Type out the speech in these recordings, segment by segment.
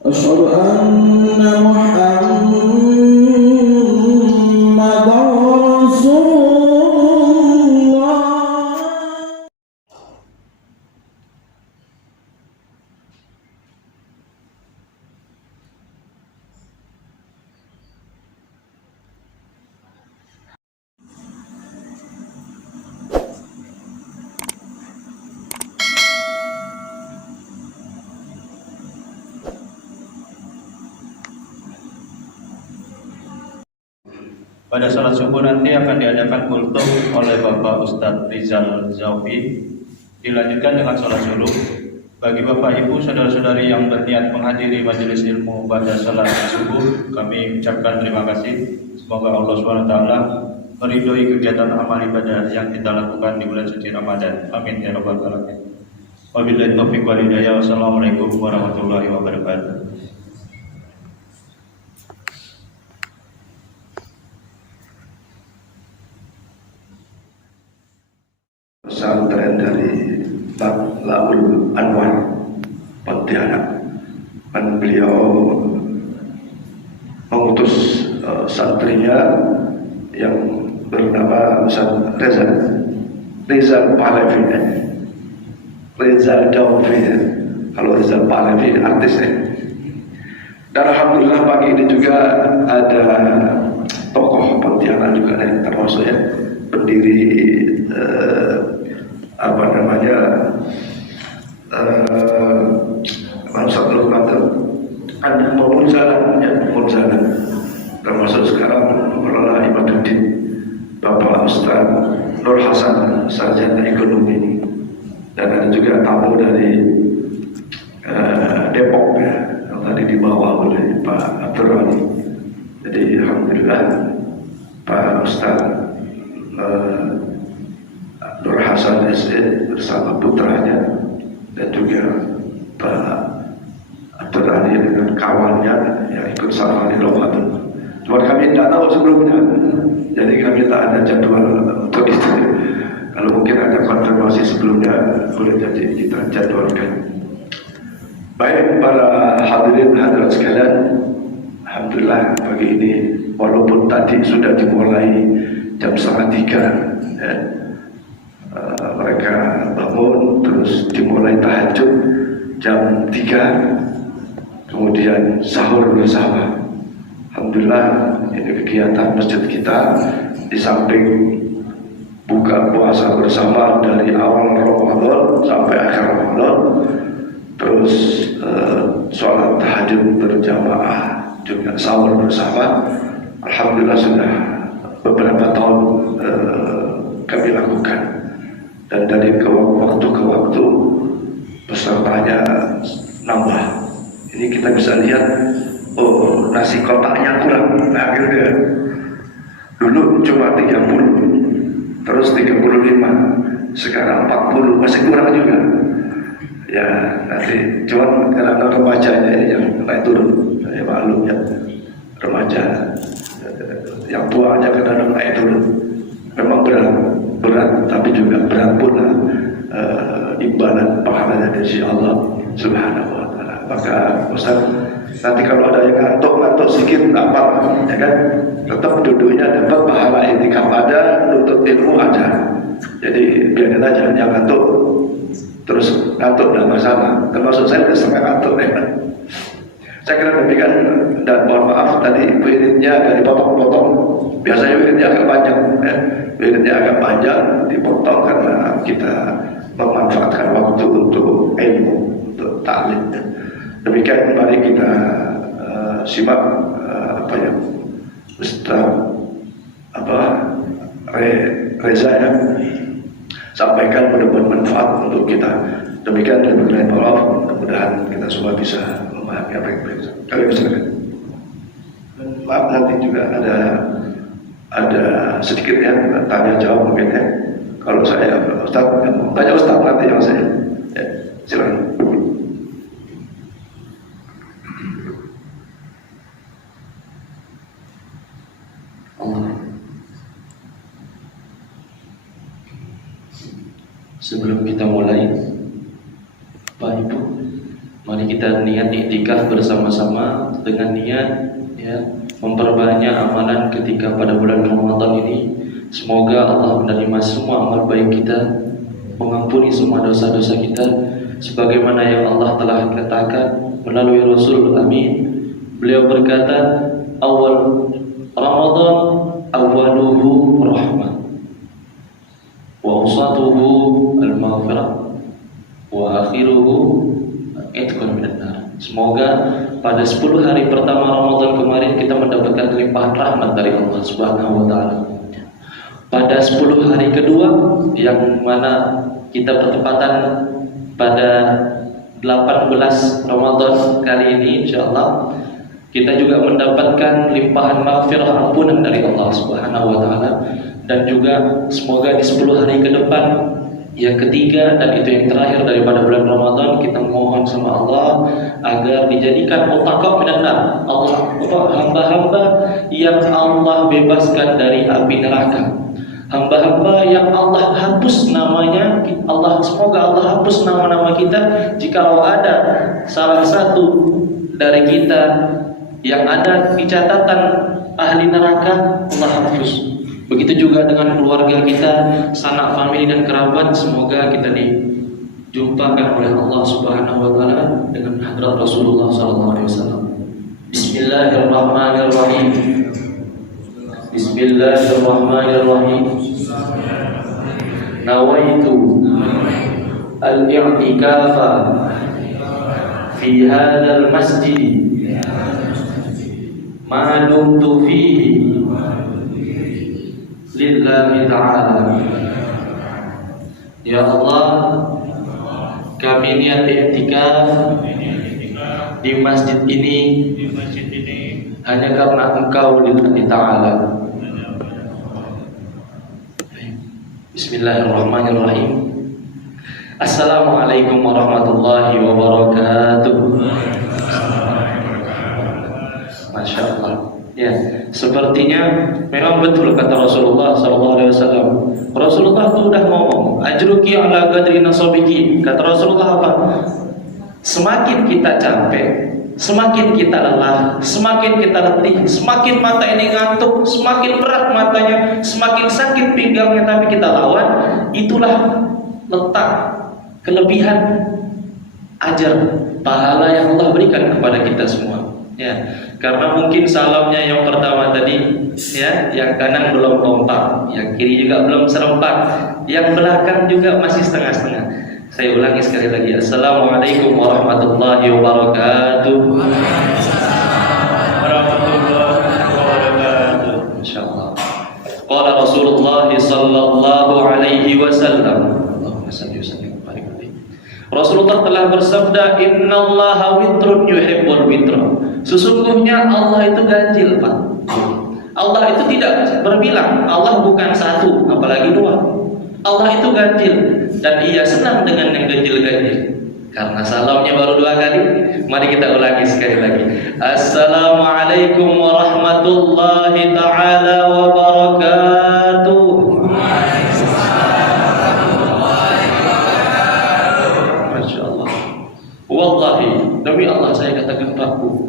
أشهد أن محمدا رسول الله. Pada salat subuh nanti akan diadakan kultum oleh Bapak Ustadz Rizal Zaufi, dilanjutkan dengan salat subuh. Bagi Bapak Ibu saudara-saudari yang berniat menghadiri majelis ilmu pada salat subuh, kami ucapkan terima kasih. Semoga Allah SWT meridhoi kegiatan amal ibadah yang kita lakukan di bulan suci Ramadan. Amin ya rabbal alamin. Wabillahi taufiq wal hidayah. Wassalamualaikum warahmatullahi wabarakatuh. Pesantren dari Laul Anwar Pontianak, dan beliau mengutus santrinya yang bernama Ustaz Rizal Pahlavi, Rizal Daufi. Kalau Rizal Pahlavi artisnya. Dan alhamdulillah pagi ini juga ada tokoh Pontianak juga yang termasuk ya, pendiri Mansur Lumatul maupun jalan termasuk sekarang mengelola Imaduddin Bapak Ustaz Nur Hasan, sarjana ekonomi, dan ada juga tamu dari Depok ya, yang tadi dibawa oleh Pak Abdurrahman. Jadi alhamdulillah Pak Ustaz Nur Hasan SE bersama putranya dan juga Pak Abdurrahman dengan kawannya yang ikut sama di Ramadan. Cuma kami tidak tahu sebelumnya, jadi kami tak ada jadwal untuk itu. Kalau mungkin ada konfirmasi sebelumnya, boleh jadi kita jadwalkan. Baik para hadirin hadirat sekalian, alhamdulillah pagi ini walaupun tadi sudah dimulai jam 2:30 ya, mereka bangun terus dimulai tahajud jam 3, kemudian sahur bersama. Alhamdulillah ini kegiatan masjid kita, di samping buka puasa bersama dari awal Ramadan sampai akhir Ramadan, terus sholat tahajud berjamaah, juga sahur bersama. Alhamdulillah sudah beberapa tahun kami lakukan, dan dari waktu ke waktu pesertanya nambah. Ini kita bisa lihat, oh nasi kotaknya kurang. Nah gitu ya. Dulu cuma 30, terus 35, sekarang 40, masih kurang juga. Ya nanti cuman kadang-kadang remajanya yang naik turun, ya maklum ya, remaja yang tuanya kadang-kadang naik turun. Memang berat, tapi juga berat pula imbalan pahalanya dari Allah Subhanahu wa Ta'ala. Maka Ustaz, nanti kalau ada yang ngantuk sedikit tak apa, ya kan, tetap duduknya dapat pahala itikaf ada, nuntut ilmu ada. Jadi biarin aja yang ngantuk, terus ngantuk dan masalah. Termasuk saya sudah setengah ngantuk ya. Saya kira demikian, dan mohon maaf tadi wiridnya agak dipotong-potong. Biasanya wiridnya agak panjang ya. Wiridnya agak panjang dipotong karena kita memanfaatkan waktu untuk ilmu, untuk ta'lim. Demikian, mari kita simak Ustaz Reza ya, sampaikan mudah-mudahan manfaat untuk kita. Demikian dan berkaitan maaf, mudah-mudahan kita semua bisa memahami apa yang baik. Kami silakan. Maaf nanti juga ada sedikit ya tanya jawab mungkin ya. Kalau saya Ustaz tanya Ustaz nanti yang saya ya, silakan. Sebelum kita mulai, Pak Ibu, Mari kita niat iktikaf bersama-sama dengan niat memperbanyak amalan ketika pada bulan Ramadan ini. Semoga Allah menerima semua amal baik kita, mengampuni semua dosa-dosa kita, sebagaimana yang Allah telah katakan melalui Rasul Amin. Beliau berkata, awal Ramadan awaluhu rahmah, wa awsatuhu al-maghfirah, wa akhiruhu itqun minan nar. Semoga pada 10 hari pertama Ramadan kemarin kita mendapatkan limpahan rahmat dari Allah Subhanahu wa taala. Pada 10 hari kedua yang mana kita bertepatan pada 18 Ramadan kali ini, insyaallah kita juga mendapatkan limpahan maghfirah, ampunan dari Allah Subhanahu wa taala. Dan juga semoga di 10 hari ke depan yang ketiga dan itu yang terakhir daripada bulan Ramadan, kita mohon sama Allah agar dijadikan mutaqab minan nar. Allah, hamba-hamba yang Allah bebaskan dari api neraka, hamba-hamba yang Allah hapus namanya. Semoga Allah hapus nama-nama kita. Jikalau ada salah satu dari kita yang ada di catatan ahli neraka, Allah hapus. Begitu juga dengan keluarga kita, sanak famili dan kerabat, semoga kita dijumpakan oleh Allah Subhanahu wa taala dengan hadrat Rasulullah sallallahu alaihi wasallam. Bismillahirrahmanirrahim. Bismillahirrahmanirrahim. Nawaitu al-i'tikafa fi hadzal masjid ma dumtu fihi lillahi ta'ala. Ya Allah, kami niat i'tikaf di masjid ini hanya karena Engkau lillahi ta'ala. Bismillahirrahmanirrahim. Assalamualaikum warahmatullahi wabarakatuh. Masya Allah. Ya, sepertinya memang betul kata Rasulullah SAW. Rasulullah itu udah ngomong, ajruki ala qadri nasabiki. Kata Rasulullah apa? Semakin kita capek, semakin kita lelah, semakin kita letih, semakin mata ini ngantuk, semakin berat matanya, semakin sakit pinggangnya, tapi kita lawan, itulah letak kelebihan ajar pahala yang Allah berikan kepada kita semua. Ya, karena mungkin salamnya yang pertama tadi, ya, yang kanan belum kompak, yang kiri juga belum serempak, yang belakang juga masih setengah-setengah. Saya ulangi sekali lagi. Assalamualaikum warahmatullahi wabarakatuh. Warahmatullahi wabarakatuh. Insyaallah. Qala Rasulullah sallallahu alaihi wasallam. Allahumma shalli wa sallim wa barik alaihi. Rasulullah telah bersabda, "Innallaha witrun yuhibbul witra." Sesungguhnya Allah itu ganjil, Pak. Allah itu tidak berbilang, Allah bukan satu, apalagi dua. Allah itu ganjil dan Ia senang dengan yang ganjil-ganjil. Karena salamnya baru 2 kali, mari kita ulangi sekali lagi. Assalamualaikum warahmatullahi taala wabarakatuh. Masya Allah. Wallahi, demi Allah saya katakan Pakku.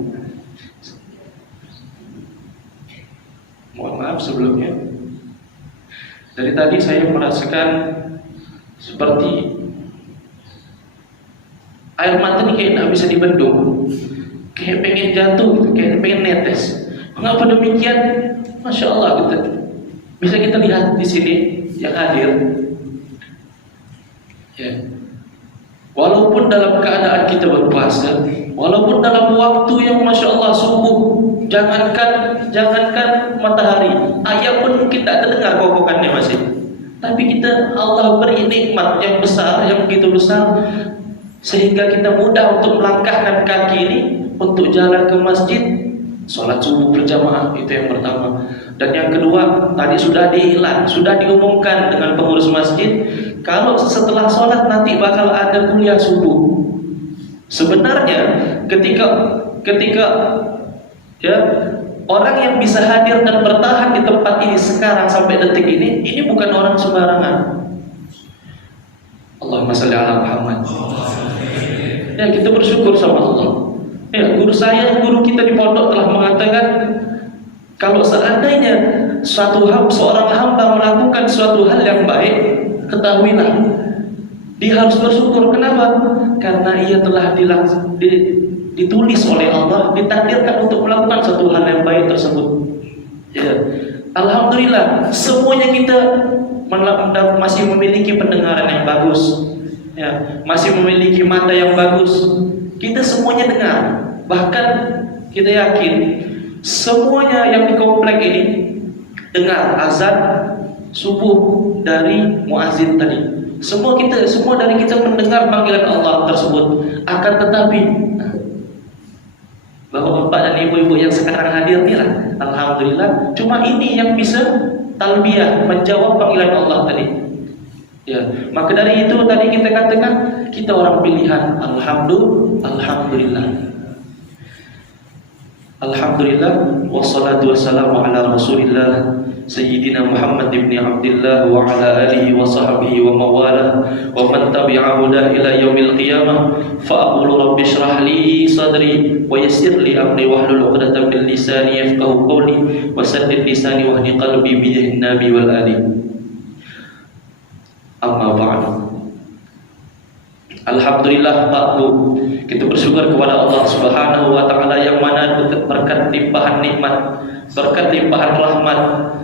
Mohon maaf sebelumnya. Dari tadi saya merasakan seperti air mata ini kayak tidak bisa dibendung, kayak pengen jatuh gitu, kayak pengen netes. Mengapa demikian? Masya Allah, gitu. Bisa kita lihat di sini yang hadir. Ya. Walaupun dalam keadaan kita berpuasa, walaupun dalam waktu yang Masya Allah subuh, jangankan matahari, ayam pun mungkin tidak terdengar kokokannya masih. Tapi kita, Allah beri nikmat yang besar, yang begitu besar, sehingga kita mudah untuk melangkahkan kaki ini untuk jalan ke masjid, sholat subuh berjamaah, itu yang pertama. Dan yang kedua, tadi sudah diiklan, sudah diumumkan dengan pengurus masjid, kalau setelah sholat nanti bakal ada kuliah subuh. Sebenarnya ketika ya, orang yang bisa hadir dan bertahan di tempat ini sekarang sampai detik ini bukan orang sembarangan. Allahumma shalli ala Muhammad. Ya, kita bersyukur sama Allah. Ya, guru kita di pondok telah mengatakan, kalau seandainya seorang hamba melakukan suatu hal yang baik, ketahuilah dia harus bersyukur. Kenapa? Karena ia telah ditulis oleh Allah, ditakdirkan untuk melakukan suatu hal yang baik tersebut. Ya, alhamdulillah, semuanya kita masih memiliki pendengaran yang bagus, ya, masih memiliki mata yang bagus. Kita semuanya dengar. Bahkan kita yakin semuanya yang di komplek ini dengar azan subuh dari muazin tadi. Semua dari kita mendengar panggilan Allah tersebut. Akan tetapi Bapak-bapak dan ibu-ibu yang sekarang hadir nih lah, alhamdulillah, cuma ini yang bisa talbiyah, menjawab panggilan Allah tadi. Ya, maka dari itu tadi kita katakan kita orang pilihan. Alhamdulillah. Alhamdulillah, wassalatu wassalamu ala Rasulillah Sayyidina Muhammad ibn Abdullah wa ala alihi wa sahbihi wa mawala wa man tabi'ahu ila yaumil qiyamah. Fa aqulu rabbi shrah li sadri wa yassir li amri wahlul 'uqdatam min lisani yafqahu qawli wa saddid lisani wa hdi qalbi bi idhnin nabi wal ali. Amma ba'du. Alhamdulillah Pak Bu, kita bersyukur kepada Allah Subhanahu wa taala yang mana berkat limpahan nikmat, berkat limpahan rahmat,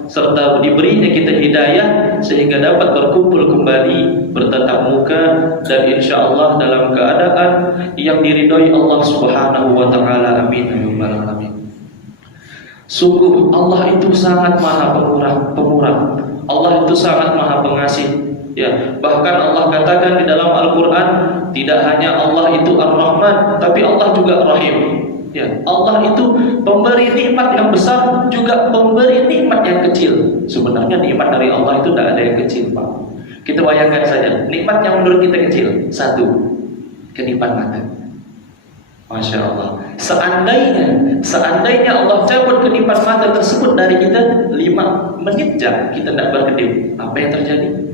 serta diberinya kita hidayah sehingga dapat berkumpul kembali bertatap muka dan insyaallah dalam keadaan yang diridhoi Allah Subhanahu wa taala. Amin ya rabbal alamin. Sungguh Allah itu sangat maha pemurah. Allah itu sangat maha pengasih. Ya, bahkan Allah katakan di dalam Al-Quran, tidak hanya Allah itu Ar-Rahman, tapi Allah juga Rahim. Ya, Allah itu pemberi nikmat yang besar, juga pemberi nikmat yang kecil. Sebenarnya nikmat dari Allah itu tidak ada yang kecil, Pak. Kita bayangkan saja, nikmat yang menurut kita kecil, satu, kedipan mata. Masya Allah. Seandainya Allah cabut kedipan mata tersebut dari kita 5 menit jam, kita tidak berkedip, apa yang terjadi?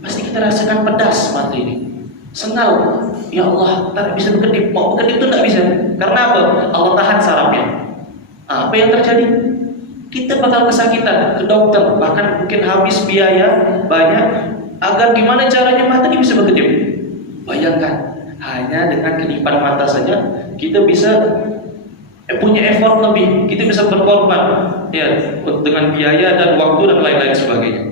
Pasti kita rasakan pedas mata ini, sengal. Ya Allah, tak bisa berkedip. Mau berkedip itu tak bisa. Karena apa? Allah tahan sarafnya. Apa yang terjadi? Kita bakal kesakitan, ke dokter, bahkan mungkin habis biaya banyak agar gimana caranya mata ini bisa berkedip. Bayangkan, hanya dengan kedipan mata saja kita bisa punya effort lebih, kita bisa berkorban, ya, dengan biaya dan waktu dan lain-lain sebagainya.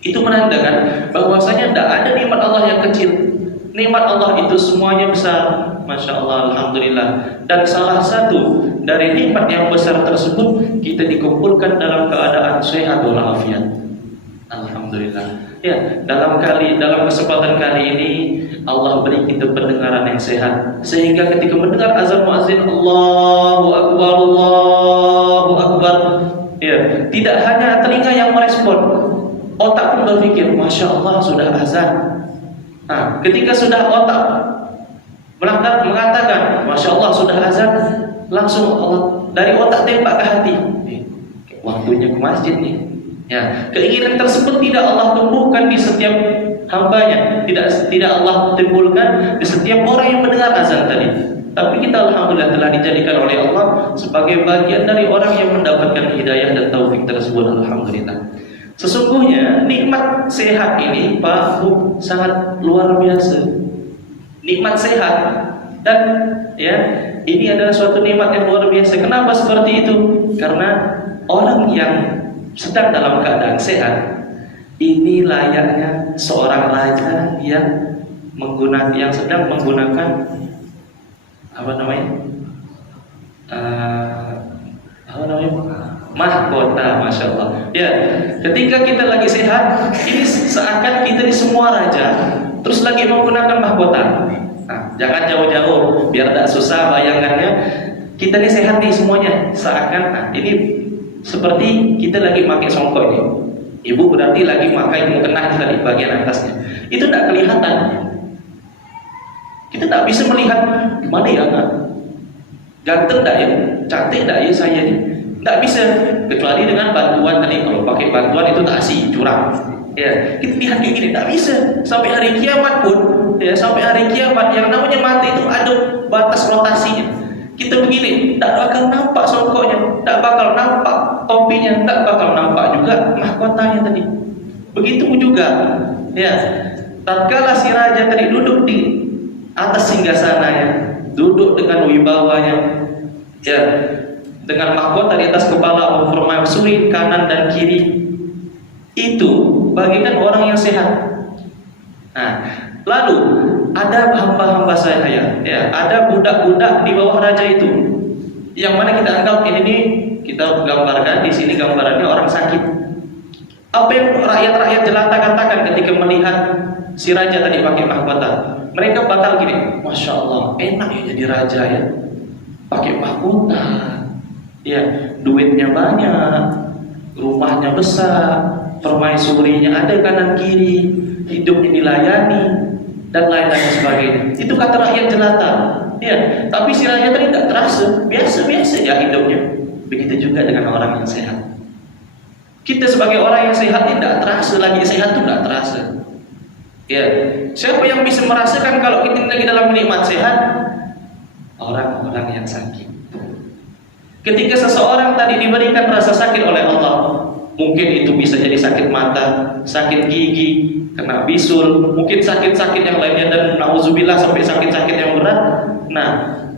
Itu menandakan bahwasanya tidak ada nikmat Allah yang kecil. Nikmat Allah itu semuanya besar. Masya Allah, alhamdulillah. Dan salah satu dari nikmat yang besar tersebut, kita dikumpulkan dalam keadaan sehat walafiat. Alhamdulillah. Ya, dalam kesempatan kali ini Allah beri kita pendengaran yang sehat, sehingga ketika mendengar azan muazin Allahu Akbar, Allahu Akbar, ya, tidak hanya telinga yang merespon, otak pun berpikir, Masya Allah sudah azan. Nah, ketika sudah otak mengatakan, Masya Allah sudah azan, langsung dari otak tembak ke hati. Waktunya ke masjid nih. Ya, keinginan tersebut tidak Allah tumbuhkan di setiap hambanya, tidak Allah timbulkan di setiap orang yang mendengar azan tadi. Tapi kita alhamdulillah telah dijadikan oleh Allah sebagai bagian dari orang yang mendapatkan hidayah dan taufik tersebut. Alhamdulillah. Sesungguhnya nikmat sehat ini, Pak Bu, sangat luar biasa. Nikmat sehat, dan ya, ini adalah suatu nikmat yang luar biasa. Kenapa seperti itu? Karena orang yang sedang dalam keadaan sehat ini layaknya seorang raja yang sedang menggunakan mahkota. Masya Allah. Ya, ketika kita lagi sehat, ini seakan kita di semua raja, terus lagi menggunakan mahkota. Nah, jangan jauh-jauh, biar tak susah bayangannya. Kita ini sehat nih semuanya, seakan ini seperti kita lagi pakai songkok ini. Ibu berarti lagi pakai mukena tadi bagian atasnya. Itu tidak kelihatan. Kita tidak bisa melihat gimana ya, ganteng tidak ya, cantik tidak ya saya ini. Tidak bisa, kecuali dengan bantuan tadi. Kalau pakai bantuan itu tak asih, curang. Ya, kita lihat kayak gini, tidak bisa. Sampai hari kiamat pun, ya, sampai hari kiamat yang namanya mata itu Kita begini, tak bakal nampak songkoknya, tak bakal nampak topinya, tak bakal nampak juga mahkotanya tadi. Begitu juga, ya. Tatkala si raja tadi duduk di atas singgasananya, duduk dengan wibawanya, ya, dengan mahkota di atas kepala, permaisuri kanan dan kiri, itu bagikan orang yang sehat. Nah, lalu ada hamba-hamba saya, ya, ada budak-budak di bawah raja itu, yang mana kita anggap ini kita gambarkan di sini gambarannya orang sakit. Apa yang rakyat-rakyat jelata katakan ketika melihat si raja tadi pakai mahkota? Mereka bakal gini, Masya Allah, enak ya jadi raja ya, pakai mahkota, ya, duitnya banyak, rumahnya besar, permaisurinya ada kanan kiri, hidupnya dilayani, dan lain-lain sebagainya. Itu kata rakyat jelata, ya. Tapi si raja tadi tidak terasa, biasa-biasa ya hidupnya. Begitu juga dengan orang yang sehat. Kita sebagai orang yang sehat ini tidak terasa lagi, sehat itu tidak terasa. Ya, siapa yang bisa merasakan kalau kita lagi dalam nikmat sehat? Orang-orang yang sakit. Ketika seseorang tadi diberikan rasa sakit oleh Allah, mungkin itu bisa jadi sakit mata, sakit gigi, kena bisul, mungkin sakit-sakit yang lainnya, dan na'udzubillah sampai sakit-sakit yang berat. Nah,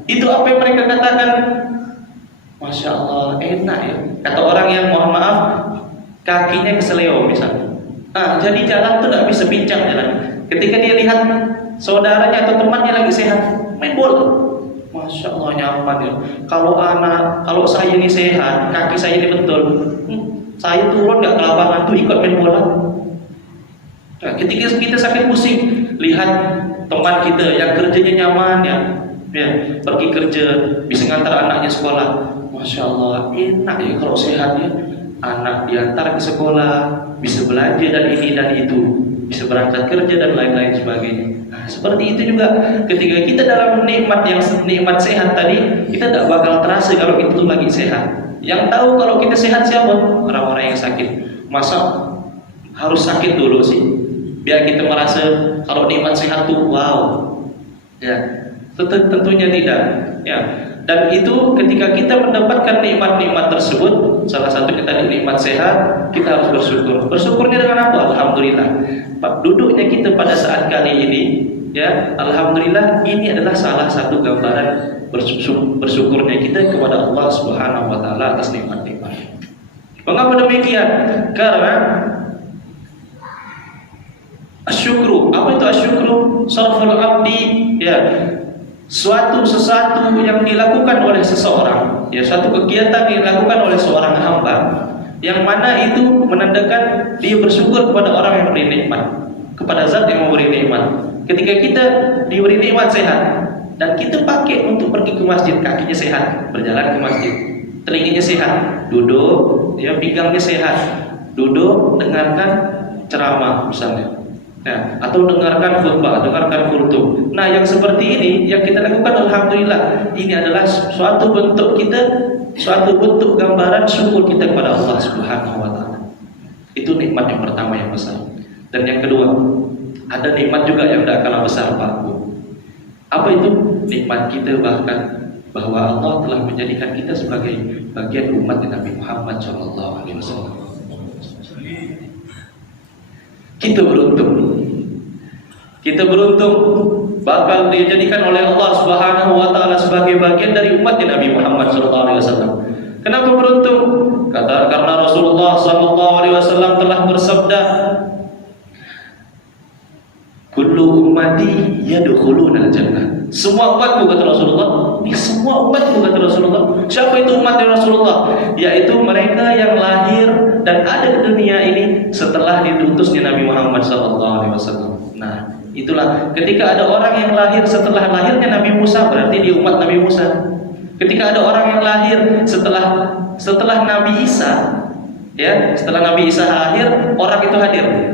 itu apa yang mereka katakan? Masya Allah, enak ya. Kata orang yang mohon maaf, kakinya keseleo misalnya. Nah, jadi jalan tuh tidak bisa bincang jalan. Ketika dia lihat saudaranya atau temannya lagi sehat, main bola. Masya Allah, nyaman ya. Kalau saya ini sehat, kaki saya ini betul, saya turun nggak ke lapangan tuh ikut main bola. Nah, ketika kita sakit pusing, lihat teman kita yang kerjanya nyaman ya, pergi kerja, bisa ngantar anaknya sekolah. Masya Allah, enak ya kalau sehat ya. Anak diantar ke sekolah, bisa belajar dan ini dan itu, bisa berangkat kerja dan lain-lain sebagainya. Nah, seperti itu juga ketika kita dalam nikmat sehat tadi, kita tidak bakal terasa kalau kita tuh lagi sehat. Yang tahu kalau kita sehat siapa? Orang-orang yang sakit. Masa harus sakit dulu sih biar kita merasa kalau nikmat sehat tuh wow. Ya, tentunya tidak. Ya. Dan itu ketika kita mendapatkan nikmat-nikmat tersebut, salah satunya tadi nikmat sehat, kita harus bersyukur. Bersyukurnya dengan apa? Alhamdulillah. Duduknya kita pada saat kali ini, ya, alhamdulillah, ini adalah salah satu gambaran bersyukurnya kita kepada Allah Subhanahu wa taala atas nikmat-nikmat. Mengapa demikian? Karena asyukru. Apa itu asyukru? Sarful abdi, ya, sesuatu yang dilakukan oleh seseorang, ya, suatu kegiatan yang dilakukan oleh seorang hamba, yang mana itu menandakan dia bersyukur kepada orang yang memberi nikmat, kepada zat yang memberi nikmat. Ketika kita diberi nikmat sehat dan kita pakai untuk pergi ke masjid, kakinya sehat, berjalan ke masjid, telinganya sehat, duduk, ya, pinggangnya sehat, duduk dengarkan ceramah misalnya. Nah, atau dengarkan khutbah, dengarkan kultum. Nah, yang seperti ini yang kita lakukan, alhamdulillah, ini adalah suatu bentuk gambaran syukur kita kepada Allah Subhanahu wa taala. Itu nikmat yang pertama yang besar. Dan yang kedua, ada nikmat juga yang tidak kalah besar, Pak Bu. Apa itu? Nikmat kita bahkan bahwa Allah telah menjadikan kita sebagai bagian umat Nabi Muhammad SAW. Kita beruntung bakal dijadikan oleh Allah Subhanahu wa taala sebagai bagian dari umat Nabi Muhammad SAW. Kenapa beruntung? Karena Rasulullah SAW telah bersabda, kullu ummati yadkhuluna al-jannah. Semua umatku, kata Rasulullah. Ini semua umatku, kata Rasulullah. Siapa itu umatnya Rasulullah? Yaitu mereka yang lahir dan ada di dunia ini setelah diutusnya Nabi Muhammad SAW. Nah, itulah ketika ada orang yang lahir setelah lahirnya Nabi Musa, berarti dia umat Nabi Musa. Ketika ada orang yang lahir setelah Nabi Isa, ya, setelah Nabi Isa lahir, orang itu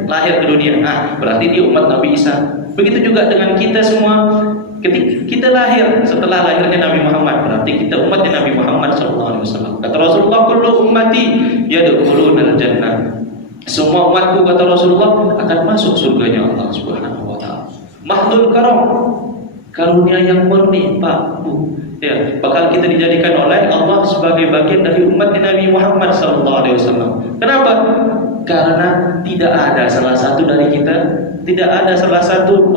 lahir ke dunia. Nah, berarti dia umat Nabi Isa. Begitu juga dengan kita semua. Ketika kita lahir setelah lahirnya Nabi Muhammad, berarti kita umatnya Nabi Muhammad SAW. Kata Rasulullah, kullu ummati yadkhuluna al-jannah. Semua umatku, kata Rasulullah, akan masuk surganya Allah Subhanahu wa taala. Mahdul karam, karunia yang murni, Pak Bu. Ya, bakal kita dijadikan oleh Allah sebagai bagian dari umat Nabi Muhammad SAW. Kenapa? Karena tidak ada salah satu dari kita, tidak ada salah satu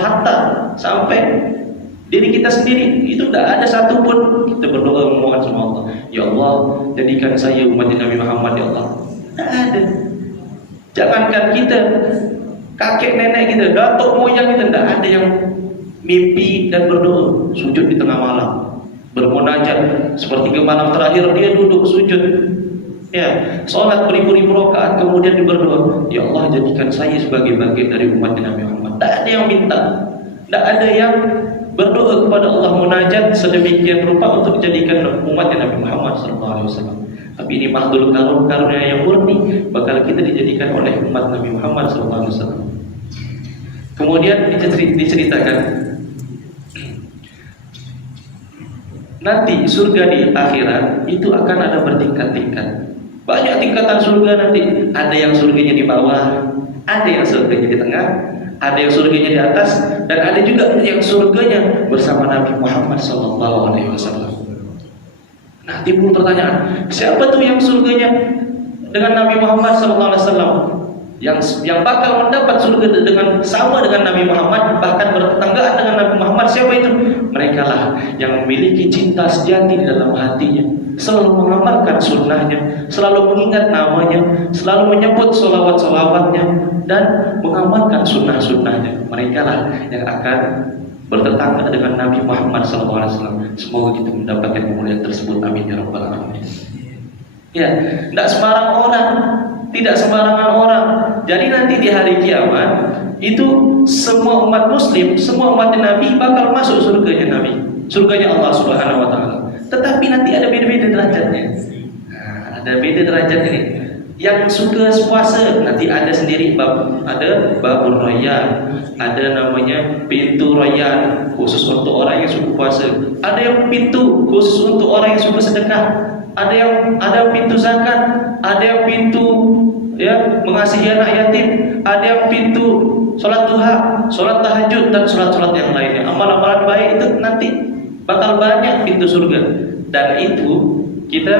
hatta sampai diri kita sendiri itu tidak ada satupun kita berdoa memohon sama Allah, ya Allah jadikan saya umat Nabi Muhammad ya Allah. Tidak ada. Jangankan kita, kakek nenek kita, datuk moyang kita, tidak ada yang mimpi dan berdoa sujud di tengah malam, bermunajat sepertiga malam terakhir dia duduk sujud, ya, sholat beribu-ribu rakaat kemudian berdoa, ya Allah jadikan saya sebagai bagian dari umat Nabi Muhammad. Tidak ada yang minta, tidak ada yang berdoa kepada Allah munajat sedemikian rupa untuk dijadikan umat Nabi Muhammad SAW. Tapi ini makhluk karunia yang murni bakal kita dijadikan oleh umat Nabi Muhammad SAW. Kemudian diceritakan nanti surga di akhirat itu akan ada bertingkat-tingkat. Banyak tingkatan surga nanti. Ada yang surganya di bawah, ada yang surganya di tengah, ada yang surganya di atas, dan ada juga yang surganya bersama Nabi Muhammad SAW. Nah, timbul pertanyaan, siapa tuh yang surganya dengan Nabi Muhammad SAW? Yang bakal mendapat surga dengan sama dengan Nabi Muhammad, bahkan bertetanggaan dengan Nabi Muhammad, siapa itu? Mereka lah yang memiliki cinta sejati di dalam hatinya, selalu mengamalkan sunnahnya, selalu mengingat namanya, selalu menyebut solawat-solawatnya, dan mengamalkan sunnah-sunnahnya. Mereka lah yang akan bertetangga dengan Nabi Muhammad SAW. Semoga kita mendapatkan kemuliaan tersebut. Amin ya rabbal alamin. Ya, tidak sembarang orang, tidak sembarangan orang. Jadi nanti di hari kiamat itu semua umat muslim, semua umat Nabi bakal masuk surganya Nabi, surganya Allah Subhanahu wa taala. Tetapi nanti ada beda-beda derajatnya. Nah, ada beda derajat ini. Yang suka puasa nanti ada sendiri ada babur rayyan, ada namanya pintu rayyan khusus untuk orang yang suka puasa. Ada yang pintu khusus untuk orang yang suka sedekah. Ada pintu zakat, ada yang pintu mengasihi anak yatim, ada yang pintu sholat duha, sholat tahajud, dan sholat-sholat yang lainnya. Amalan-amalan baik itu nanti bakal banyak pintu surga. Dan itu kita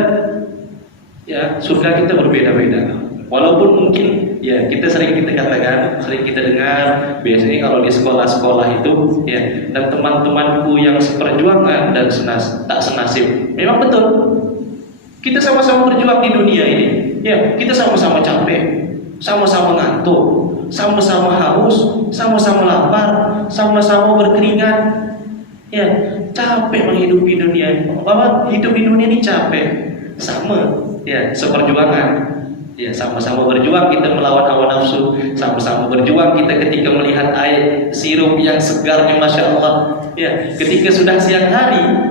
surga kita berbeda-beda. Walaupun mungkin kita sering kita katakan, sering kita dengar biasanya kalau di sekolah-sekolah itu dan teman-temanku yang seperjuangan dan tak senasib. Memang betul. Kita sama-sama berjuang di dunia ini. Kita sama-sama capek, sama-sama ngantuk, sama-sama haus, sama-sama lapar, sama-sama berkeringat. Capek menghidupi dunia ini. Bahwa hidup di dunia ini capek. Sama, seperjuangan. Sama-sama berjuang kita melawan hawa nafsu, sama-sama berjuang kita ketika melihat air sirup yang segarnya, masya Allah. Ketika sudah siang hari,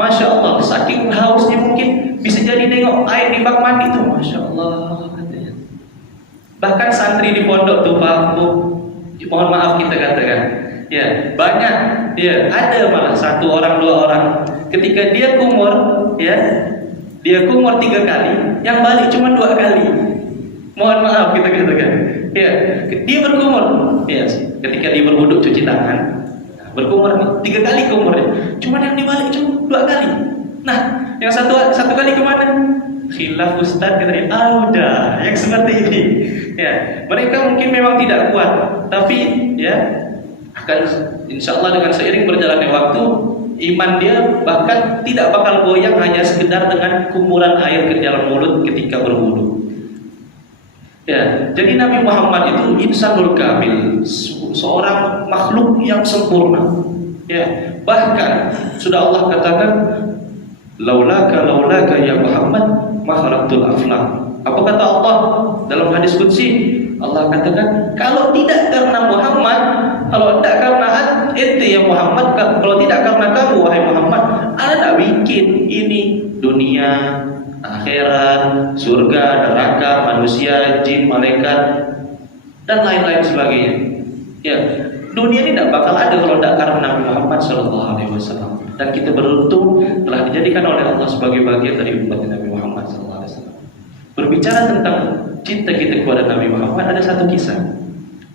masya Allah, saking hausnya mungkin bisa jadi nengok air di bak mandi itu, masya Allah katanya. Bahkan santri di pondok tuh Pak, mohon maaf kita katakan, banyak, ada malah 1 orang 2 orang, ketika dia kumur, dia kumur 3 kali, yang balik cuma 2 kali. Mohon maaf kita katakan. Dia berkumur. Ketika dia berwuduk cuci tangan, berkumur 3 kali kumurnya. Cuma yang dibalik cuma 2 kali. Nah, yang satu kali kemana? Khilaf Ustaz katanya. Udah, yang seperti ini. Mereka mungkin memang tidak kuat, tapi akan insya Allah dengan seiring berjalannya waktu, iman dia bahkan tidak bakal goyang hanya sekedar dengan kumuran air ke dalam mulut ketika berwudu. Jadi Nabi Muhammad itu insanul kamil, seorang makhluk yang sempurna. Bahkan sudah Allah katakan, laulaka ya Muhammad ma khalaqtul aflaq. Apa kata Allah dalam hadis qudsi? Allah katakan, kalau tidak karena Muhammad, kalau tidak karena ente ya Muhammad, kalau tidak karena kamu wahai Muhammad, ana tak bikin ini dunia, akhirat, surga, neraka, manusia, jin, malaikat, dan lain-lain sebagainya. Dunia ini tidak bakal ada kalau tidak karena Nabi Muhammad SAW. Dan kita beruntung telah dijadikan oleh Allah sebagai bagian dari umat Nabi Muhammad SAW. Berbicara tentang cinta kita kepada Nabi Muhammad, ada satu kisah.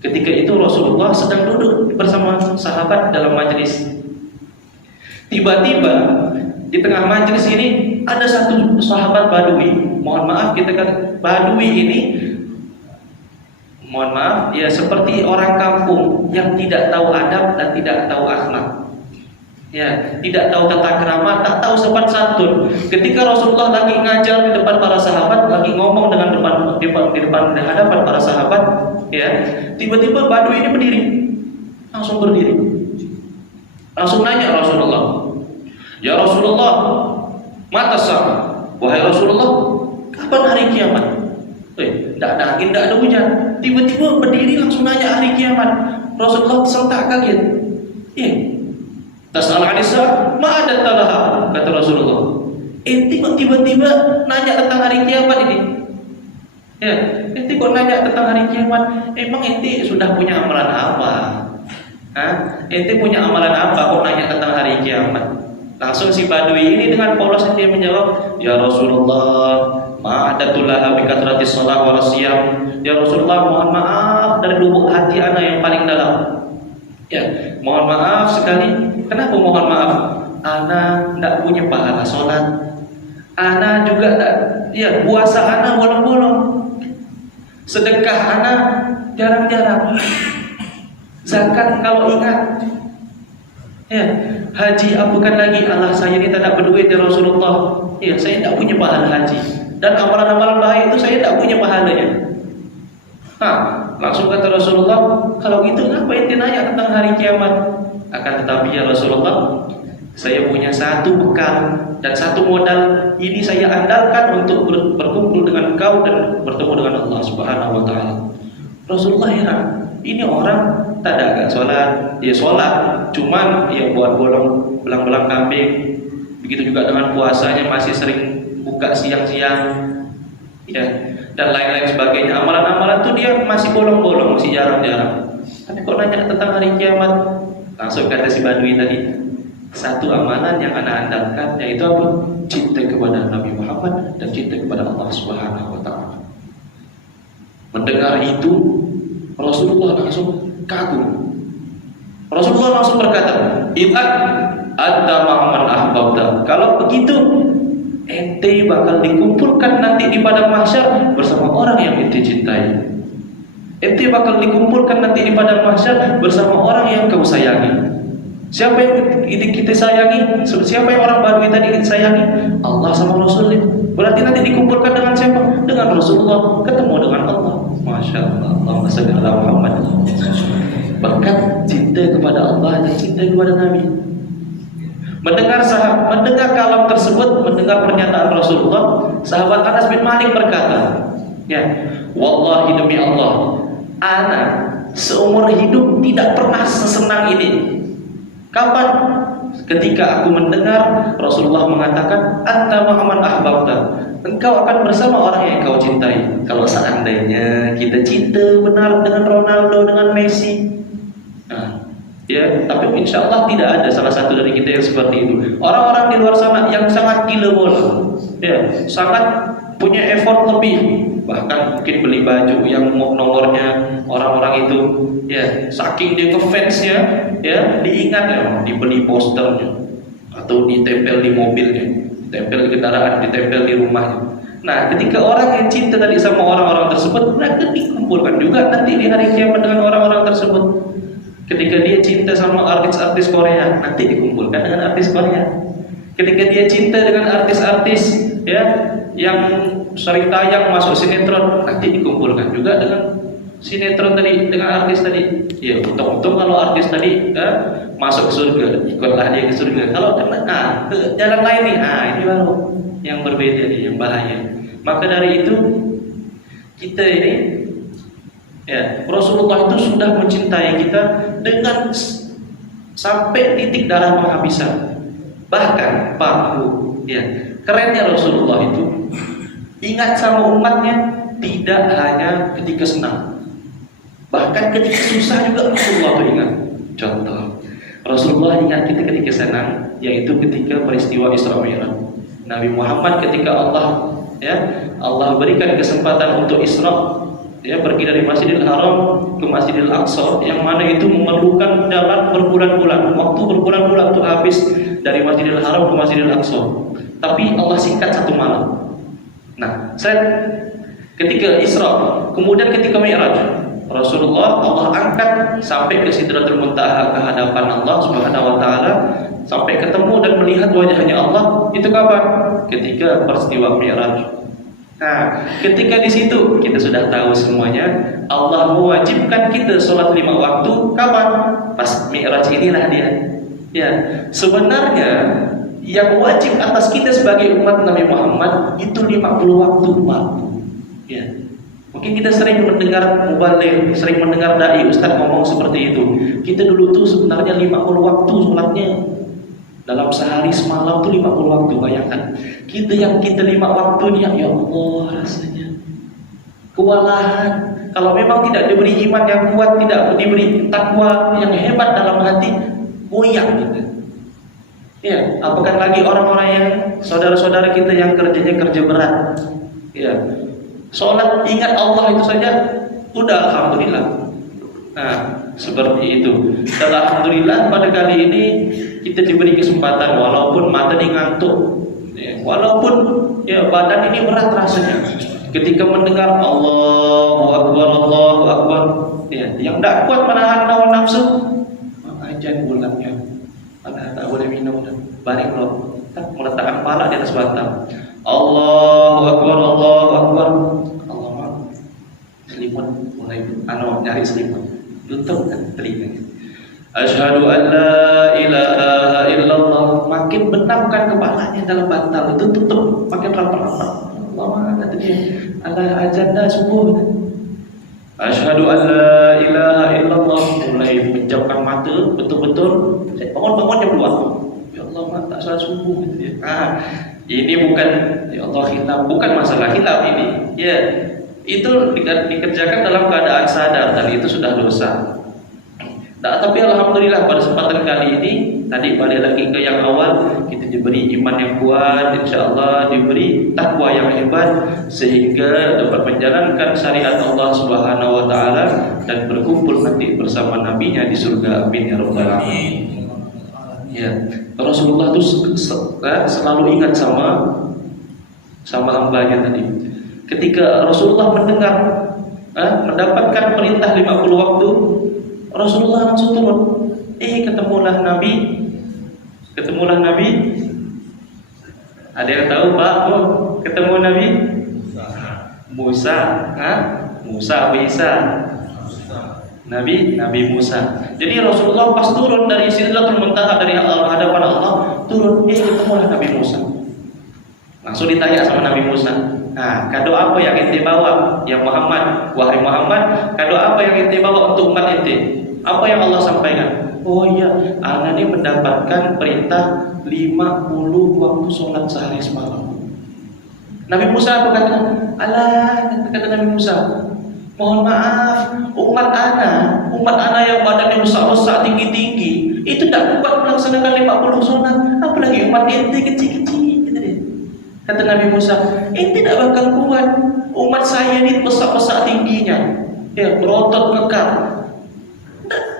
Ketika itu Rasulullah sedang duduk bersama sahabat dalam majelis. Tiba-tiba di tengah majelis ini ada satu sahabat Badui. Mohon maaf kita kata Badui ini, mohon maaf ya, seperti orang kampung yang tidak tahu adab dan tidak tahu akhlak. Ya, tidak tahu tata krama, tak tahu sopan santun. Ketika Rasulullah lagi ngajar di depan para sahabat, lagi ngomong dengan di hadapan para sahabat, ya, tiba-tiba Badui ini berdiri, langsung berdiri, langsung nanya Rasulullah, ya Rasulullah, mata sama, wahai Rasulullah, kapan hari kiamat? Tidak ada angin, tidak ada hujan. Tiba-tiba berdiri langsung nanya hari kiamat. Rasulullah sentak kaget. Tas'al Anisa, ma'adat talaha, kata Rasulullah. Tiba-tiba nanya tentang hari kiamat ini. Ya, ente kok nanya tentang hari kiamat? Emang ente sudah punya amalan apa? Ente punya amalan apa kok nanya tentang hari kiamat? Langsung si Badui ini dengan polos dia menjawab, ya Rasulullah, ma'adatulaha bikatratis sholat wal siyam. Ya Rasulullah, mohon maaf dari lubuk hati anak yang paling dalam. Ya, mohon maaf sekali. Kenapa mohon maaf? Ana tidak punya pahala sholat. Ana juga tak, ya, puasa ana bolong-bolong. Sedekah ana jarang-jarang. Zakat kalau ingat. Ya, haji bukan lagi. Allah, saya ini tak berduit ya Rasulullah. Ya, saya tidak punya pahala haji. Dan amalan-amalan baik itu saya tidak punya pahalanya. Langsung kata Rasulullah, kalau gitu ngapa ente nanya tentang hari kiamat? Akan tetapi ya Rasulullah, saya punya satu bekal dan satu modal. Ini saya andalkan untuk berkumpul dengan engkau dan bertemu dengan Allah Subhanahu wa taala. Rasulullah heran. Ini orang tak ada agak sholat, dia sholat, cuman ya buat belang-belang kambing. Begitu juga dengan puasanya masih sering buka siang-siang, ya, dan lain-lain sebagainya. Amalan-amalan tuh dia masih bolong-bolong, masih jarang-jarang. Tapi kok nanya tentang hari kiamat? Langsung kata si Badui tadi, satu amalan yang ana andalkan yaitu apa? Cinta kepada Nabi Muhammad dan cinta kepada Allah Subhanahu wa taala. Mendengar itu, Rasulullah langsung kagum. Rasulullah langsung berkata, "Idzan anta ma'man ahbabta." Kalau begitu, ente bakal dikumpulkan nanti di padang mahsyar bersama orang yang ente cintai. Ente bakal dikumpulkan nanti di padang mahsyar bersama orang yang kau sayangi. Siapa yang kita sayangi? Siapa yang orang Badui tadi kita sayangi? Allah sama Rasulnya. Berarti nanti dikumpulkan dengan siapa? Dengan Rasulullah, ketemu dengan Allah. Masya Allah. Allahumma shalli ala Muhammad. Berkat cinta kepada Allah dan cinta kepada Nabi. Mendengar kalam tersebut, mendengar pernyataan Rasulullah, sahabat Anas bin Malik berkata, ya, wallahi demi Allah, ana seumur hidup tidak pernah sesenang ini. Kapan? Ketika aku mendengar Rasulullah mengatakan, anta ma'man ahbabta, engkau akan bersama orang yang kau cintai. Kalau seandainya kita cinta benar dengan Ronaldo, dengan Messi, ya, tapi insya Allah tidak ada salah satu dari kita yang seperti itu. Orang-orang di luar sana yang sangat gila bola, ya, sangat punya effort lebih, bahkan mungkin beli baju yang nomornya orang-orang itu, ya, saking dia ngefansnya, ya, diingat ya, dibeli posternya atau ditempel di mobilnya, ditempel di kendaraan, ditempel di rumahnya. Nah, ketika orang yang cinta tadi sama orang-orang tersebut, mereka dikumpulkan juga nanti di hari kiamat dengan orang-orang tersebut. Ketika dia cinta sama artis-artis Korea, nanti dikumpulkan dengan artis Korea. Ketika dia cinta dengan artis-artis, ya, yang sering tayang masuk sinetron, nanti dikumpulkan juga dengan sinetron tadi, dengan artis tadi. Ya, untung kalau artis tadi masuk ke surga, ikutlah dia ke surga. Kalau ke jalan lain nih, ini baru yang berbeda nih, yang bahaya. Maka dari itu kita ini, ya, Rasulullah itu sudah mencintai kita dengan sampai titik darah penghabisan. Bahkan ya, kerennya Rasulullah itu ingat sama umatnya tidak hanya ketika senang, bahkan ketika susah juga Rasulullah itu ingat. Contoh, Rasulullah ingat kita ketika senang, yaitu ketika peristiwa Isra Mi'raj. Nabi Muhammad ketika Allah berikan kesempatan untuk Isra, Ya, pergi dari Masjidil Haram ke Masjidil Aqsa, yang mana itu memerlukan jalan berbulan-bulan, waktu berbulan-bulan untuk habis dari Masjidil Haram ke Masjidil Aqsa. Tapi Allah singkat satu malam. Nah, ketika Isra, kemudian ketika Mi'raj, Rasulullah Allah angkat sampai ke Sidratul Muntaha, ke hadapan Allah Subhanahu wa taala, sampai ketemu dan melihat wajahnya Allah. Itu kapan? Ketika peristiwa Mi'raj. Nah, ketika di situ kita sudah tahu semuanya, Allah mewajibkan kita sholat 5 waktu. Kapan? Pas Mi'raj inilah dia. Ya, sebenarnya yang wajib atas kita sebagai umat Nabi Muhammad itu 50 waktu. Ya. Mungkin kita sering mendengar mubaligh, sering mendengar dai, ustaz ngomong seperti itu. Kita dulu tuh sebenarnya 50 waktu sholatnya. Dalam sehari semalam tuh 50 waktu, bayangkan. Kita 5 waktunya, ya Allah, rasanya kewalahan. Kalau memang tidak diberi iman yang kuat, tidak diberi takwa yang hebat dalam hati, goyang kita. Ya, apakah lagi orang-orang yang saudara-saudara kita yang kerjanya kerja berat. Ya, sholat ingat Allah itu saja udah alhamdulillah. Nah, seperti itu. Dan alhamdulillah pada kali ini kita diberi kesempatan, walaupun mata ini ngantuk, ya, walaupun ya badan ini berat rasanya, ketika mendengar Allahu Akbar, ya, yang tidak kuat menahan hawa nafsu, ajan bulannya, tak boleh minum dan balik loh, tak meletakkan kepala di atas batang. Allahu Akbar, Allah selimut mulai nyari selimut, tutup kan telinganya. Asyhadu an la ilaha illallah, makin benamkan kepalanya dalam bantal itu, tutup makin rapat-rapat. Allah kata dia, ala ajanna subuh. Asyhadu an la ilaha illallah, mulai menjamkan mata betul-betul, bangun jam 2. Ya Allah, tak salat subuh gitu dia. Ini bukan, ya Allah, khilaf, bukan masalah khilaf ini. Ya, itu dikerjakan dalam keadaan sadar dan itu sudah dosa. Nah, tapi alhamdulillah pada kesempatan kali ini, tadi balik lagi ke yang awal, kita diberi iman yang kuat, insyaallah diberi takwa yang hebat, sehingga dapat menjalankan syariat Allah Subhanahu wa taala dan berkumpul nanti bersama nabinya di surga. Amin ya rabbal alamin. Ya, Rasulullah itu selalu ingat sama hambanya tadi. Ketika Rasulullah mendengar mendapatkan perintah 50 waktu, Rasulullah langsung turun. Ketemulah Nabi. Ada yang tahu Pak? Ketemu Nabi Musa. Musa apa Isa? Nabi Musa. Jadi Rasulullah pas turun dari Sidratul Muntaha, dari hadapan Allah, turun, ketemulah Nabi Musa. Langsung ditanya sama Nabi Musa, kado apa yang ente bawa? Ya Muhammad, wahai Muhammad, kado apa yang ente bawa untuk umat ente? Apa yang Allah sampaikan? Oh iya, ana ini mendapatkan perintah 50 waktu sholat sehari semalam. Nabi Musa apa kata? Kata Nabi Musa, mohon maaf, umat ana yang badannya besar-besar, tinggi-tinggi, itu tak kuat melaksanakan 50 sholat, apalagi umat ente kecil-kecil. Kata Nabi Musa, ente tidak bakal kuat. Umat saya ini besar-besar tingginya, ya, berotot kekar,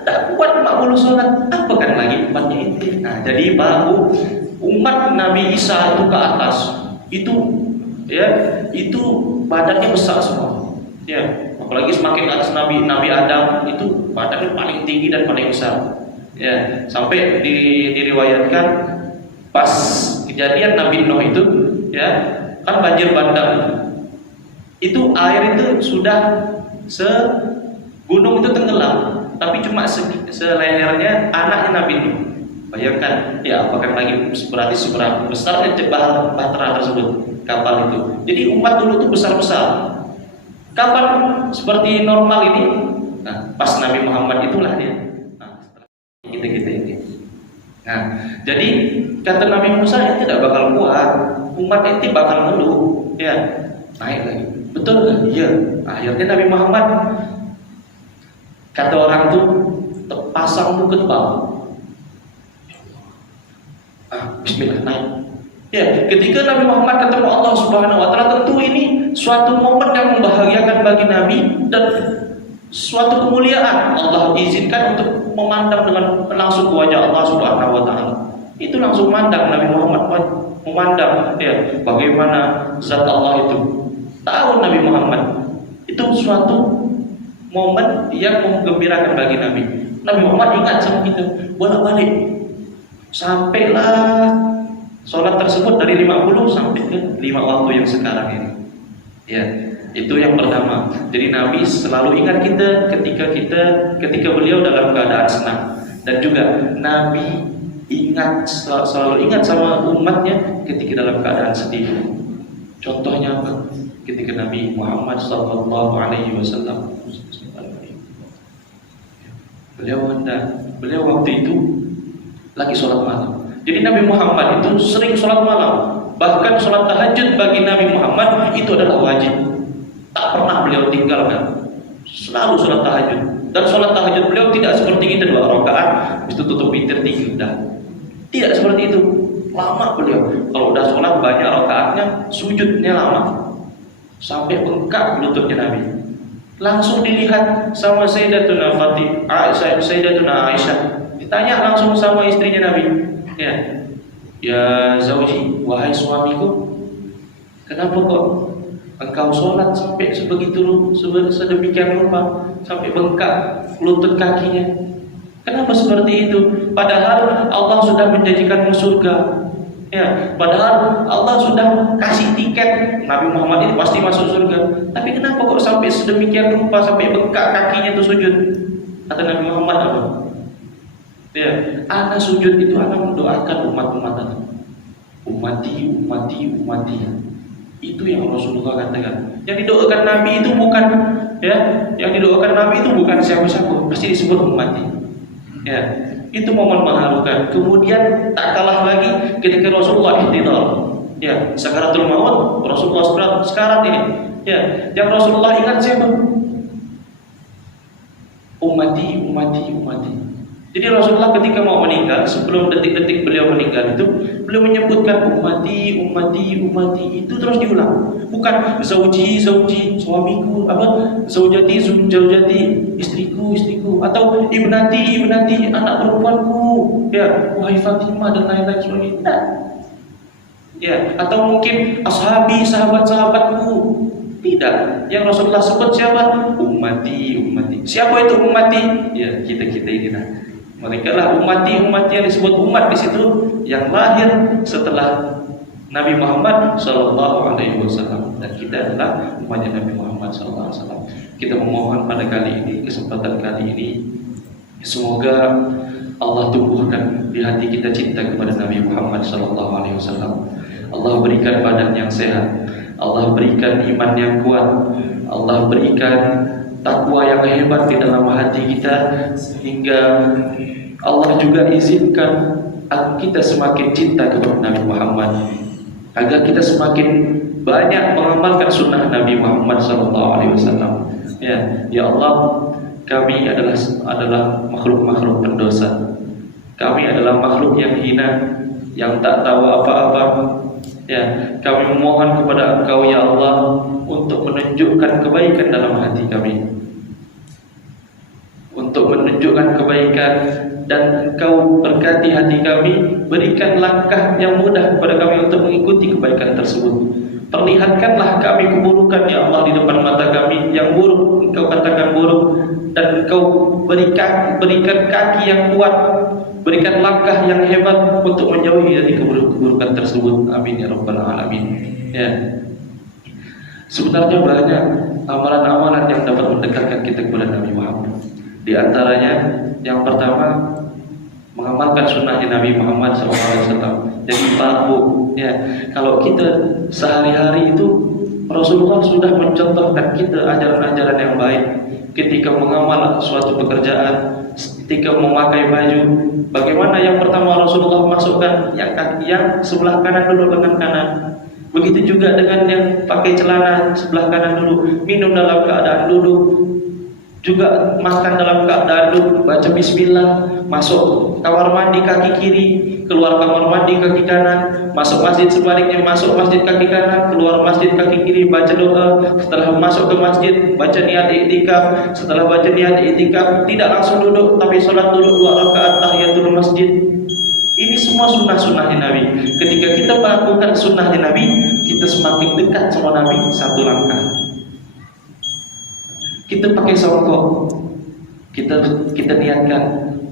tak kuat 50 sholat, apa kan lagi umatnya ente. Nah, jadi baru umat Nabi Isa itu ke atas, itu badannya besar semua. Ya, apalagi semakin atas Nabi Adam itu badannya paling tinggi dan paling besar. Ya, sampai diriwayatkan pas kejadian Nabi Nuh itu, ya, kan banjir bandang. Itu air itu sudah segunung itu tenggelam, tapi cuma selehernya anaknya Nabi Nuh. Bayangkan, ya, apakah lagi berarti seberapa besarnya bahtera tersebut, kapal itu. Jadi umat dulu itu besar-besar. Kapan seperti normal ini? Nah, pas Nabi Muhammad itulah dia. Nah, kita ini. Nah, jadi kata Nabi Musa, ini tidak bakal kuat, umat ini bakal ngeluh, ya, naik lagi. Betul kan? Iya. Akhirnya Nabi Muhammad, kata orang tuh, pasang bukit bawah. Bismillah, naik. Ya, ketika Nabi Muhammad ketemu Allah Subhanahu wa taala, tentu ini suatu momen yang membahagiakan bagi Nabi dan suatu kemuliaan. Allah izinkan untuk memandang dengan langsung ke wajah Allah Subhanahu wa taala. Itu langsung memandang Nabi Muhammad, memandang ya bagaimana zat Allah itu. Tahu Nabi Muhammad. Itu suatu momen yang menggembirakan bagi Nabi. Nabi Muhammad ingat sama kita bolak-balik. Sampailah sholat tersebut dari 50 sampai ke 5 waktu yang sekarang ini. Ya, itu yang pertama. Jadi Nabi selalu ingat kita ketika beliau dalam keadaan senang, dan juga Nabi selalu ingat sama umatnya ketika dalam keadaan sedih. Contohnya apa? Ketika Nabi Muhammad sallallahu alaihi wasallam beliau waktu itu lagi sholat malam. Jadi Nabi Muhammad itu sering sholat malam. Bahkan sholat tahajud bagi Nabi Muhammad itu adalah wajib. Tak pernah beliau tinggalkan. Selalu sholat tahajud. Dan sholat tahajud beliau tidak seperti kita 2 rakaat, habis itu tutup witir 3 dah. Tidak seperti itu. Lama beliau. Kalau udah sholat banyak rakaatnya, sujudnya lama. Sampai bengkak lututnya Nabi. Langsung dilihat sama Sayyidatuna Aisyah. Ditanya langsung sama istrinya Nabi. Ya zauji, wahai suamiku, kenapa kok engkau sholat sampai sedemikian rupa, sampai bengkak lutut kakinya? Kenapa seperti itu? Padahal Allah sudah menjanjikanmu surga. Ya, padahal Allah sudah kasih tiket Nabi Muhammad ini pasti masuk surga. Tapi kenapa kok sampai sedemikian rupa, sampai bengkak kakinya itu sujud? Kata Nabi Muhammad apa? Ya, ana sujud itu ana mendoakan umat-umat ana. Umati. Itu yang Rasulullah katakan. Yang didoakan Nabi itu bukan siapa-siapa, pasti disebut umati. Ya, itu momen mengharukan. Kemudian tak kalah lagi ketika Rasulullah ihtidar. Ya, sakaratul maut, Rasulullah sekarat ini. Ya, yang Rasulullah ingat siapa? Umati. Jadi Rasulullah ketika mau meninggal, sebelum detik-detik beliau meninggal itu, beliau menyebutkan umati itu terus diulang. Bukan zauji, suamiku, zaujati, istriku, atau ibnati, anak perempuanku, ya, wahai Fatimah dan lain-lain sebagainya. Tidak. Ya, atau mungkin ashabi, sahabat-sahabatku. Tidak. Yang Rasulullah sebut siapa? Umati. Siapa itu umati? Ya, kita ini lah. Mereka lah umati yang disebut umat di situ yang lahir setelah Nabi Muhammad sallallahu alaihi wasallam, dan kita adalah umatnya Nabi Muhammad sallallahu alaihi wasallam. Kita memohon pada kesempatan kali ini, semoga Allah tumbuhkan di hati kita cinta kepada Nabi Muhammad sallallahu alaihi wasallam. Allah berikan badan yang sehat, Allah berikan iman yang kuat, Allah berikan takwa yang hebat di dalam hati kita, sehingga Allah juga izinkan kita semakin cinta kepada Nabi Muhammad, agar kita semakin banyak mengamalkan sunnah Nabi Muhammad SAW. Ya Allah, kami adalah makhluk pendosa. Kami adalah makhluk yang hina, yang tak tahu apa-apa. Ya, kami memohon kepada Engkau ya Allah untuk menunjukkan kebaikan dalam hati kami, untuk menunjukkan kebaikan, dan Engkau berkati hati kami, berikan langkah yang mudah kepada kami untuk mengikuti kebaikan tersebut. Perlihatkanlah kami keburukan ya Allah di depan mata kami, yang buruk Engkau katakan buruk, dan Engkau berikan kaki yang kuat, berikan langkah yang hebat untuk menjauhi dari keburukan tersebut. Amin ya rabbal alamin. Ya. Sebenarnya banyak amalan-amalan yang dapat mendekatkan kita kepada Nabi Muhammad. Di antaranya yang pertama, mengamalkan sunnahnya Nabi Muhammad SAW. Jadi tahu, ya, kalau kita sehari-hari itu Rasulullah sudah mencontohkan kita ajaran-ajaran yang baik. Ketika mengamal suatu pekerjaan, ketika memakai baju, bagaimana yang pertama Rasulullah masukkan yang sebelah kanan dulu lengan kanan. Begitu juga dengan yang pakai celana sebelah kanan dulu, minum dalam keadaan duduk. juga makan dalam keadaan duduk, baca bismillah, masuk kamar mandi kaki kiri, keluar kamar mandi kaki kanan, masuk masjid sebaliknya, masuk masjid kaki kanan, keluar masjid kaki kiri, baca doa, setelah masuk ke masjid baca niat i'tikaf, setelah baca niat i'tikaf tidak langsung duduk tapi sholat dulu 2 rakaat tahiyatul masjid. Ini semua sunnah-sunnah Nabi. Ketika kita melakukan sunnah Nabi, kita semakin dekat sama Nabi satu langkah. Kita pakai songkok, kita niatkan,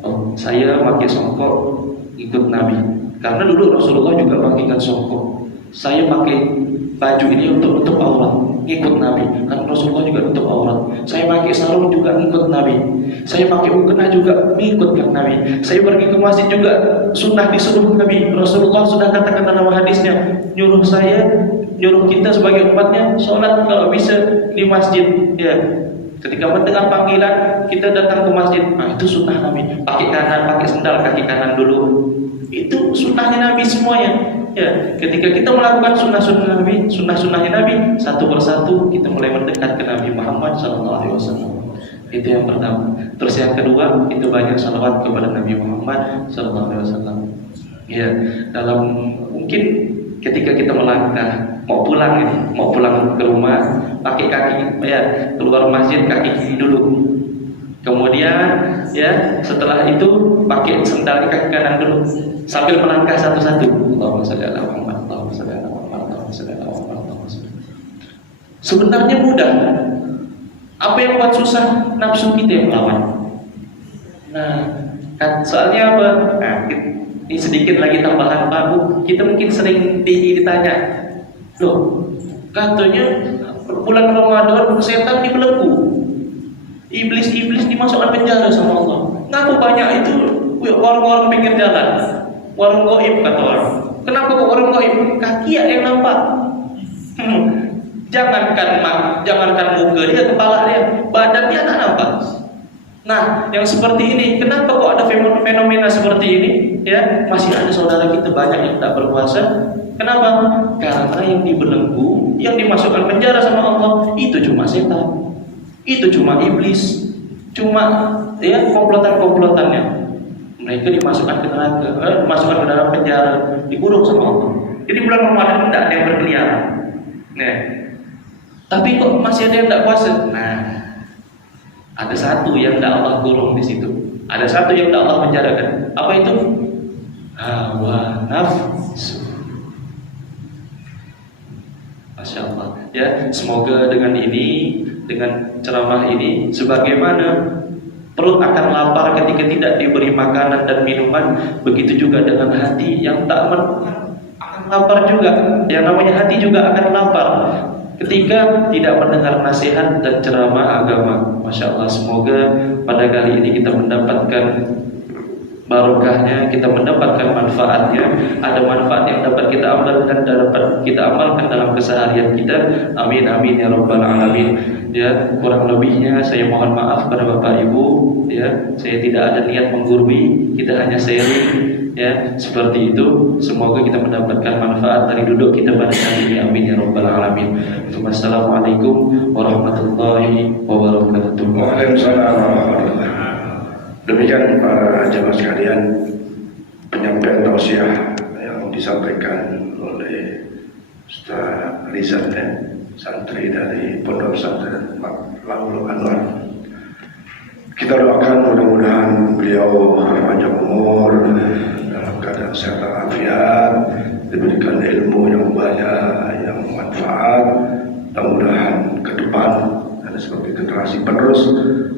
oh saya pakai songkok ikut Nabi. Karena dulu Rasulullah juga pakaikan songkok. Saya pakai baju ini untuk aurat, ikut Nabi. Karena Rasulullah juga untuk aurat. Saya pakai sarung juga ikut Nabi. Saya pakai mukena juga ikutkan Nabi. Saya pergi ke masjid juga sunnah disuruh Nabi. Rasulullah sudah katakan dalam hadisnya, nyuruh kita sebagai umatnya sholat kalau bisa di masjid. Ya. Ketika mendengar panggilan, kita datang ke masjid. Nah, itu sunnah Nabi. Pakai sendal kaki kanan dulu. Itu sunnahnya Nabi semuanya. Ya, ketika kita melakukan sunnah-sunnah Nabi, satu persatu kita mulai mendekat ke Nabi Muhammad SAW. Itu yang pertama. Terus yang kedua, itu banyak salawat kepada Nabi Muhammad SAW. Ya, dalam mungkin ketika kita melangkah mau pulang ke rumah, pakai kaki, ya keluar masjid kaki kiri dulu. Kemudian ya setelah itu pakai sendal kaki kanan dulu sambil melangkah satu-satu. Allahumma shalli ala Muhammad, Allahumma shalli ala Muhammad, Allahumma shalli ala Muhammad, Allahumma shalli. Sebenarnya mudah. Apa yang buat susah? Nafsu kita yang melawan. Nah, kan soalnya apa? Nah, ini sedikit lagi tambahan Pak Bu. Kita mungkin sering ditanya, loh, katanya bulan Ramadan setan dibelenggu, iblis dimasukkan penjara sama Allah. Ngaku banyak itu warung-warung pinggir jalan, warung goib kata orang. Kenapa kok warung goib? Kaki yang nampak. Jangankan muka dia, kepala dia, badannya tak nampak. Nah, yang seperti ini, kenapa kok ada fenomena seperti ini? Ya, masih ada saudara kita banyak yang tak berpuasa. Kenapa? Karena yang dibelenggu, yang dimasukkan penjara sama Allah, itu cuma setan, itu cuma iblis, cuma ya komplotan-komplotannya. Mereka dimasukkan ke neraka, dimasukkan ke dalam penjara, dikurung sama Allah. Jadi bulan Ramadan tidak ada yang berkeliaran. Nah, tapi kok masih ada yang tidak puasa? Nah, ada satu yang tidak Allah kurung di situ. Ada satu yang tidak Allah penjarakan. Apa itu? Hawa nafsu. Masya Allah. Ya, semoga dengan ini, dengan ceramah ini, sebagaimana perut akan lapar ketika tidak diberi makanan dan minuman, begitu juga dengan hati yang tak akan lapar juga. Yang namanya hati juga akan lapar ketika tidak mendengar nasihat dan ceramah agama. Masya Allah, semoga pada kali ini kita mendapatkan barokahnya, kita mendapatkan manfaatnya. Ada manfaat yang dapat kita ambil dan dapat kita amalkan dalam keseharian kita. Amin amin ya rabbal alamin. Ya, kurang lebihnya saya mohon maaf pada Bapak Ibu. Ya, saya tidak ada niat menggurui, kita hanya sharing. Ya, seperti itu. Semoga kita mendapatkan manfaat dari duduk kita pada hari ini. Amin ya rabbal alamin. Wassalamualaikum warahmatullahi wabarakatuh. Waalaikumsalam warahmatullahi wabarakatuh. Demikian para jamaah sekalian, penyampaian tausiah yang disampaikan oleh Ustaz Rizal, santri dari Pondok Pesantren Laul Anwar. Kita doakan mudah-mudahan beliau panjang umur, dalam keadaan sehat walafiat, diberikan ilmu yang banyak, yang manfaat. Mudah-mudahan ke depan ada sebagai generasi penerus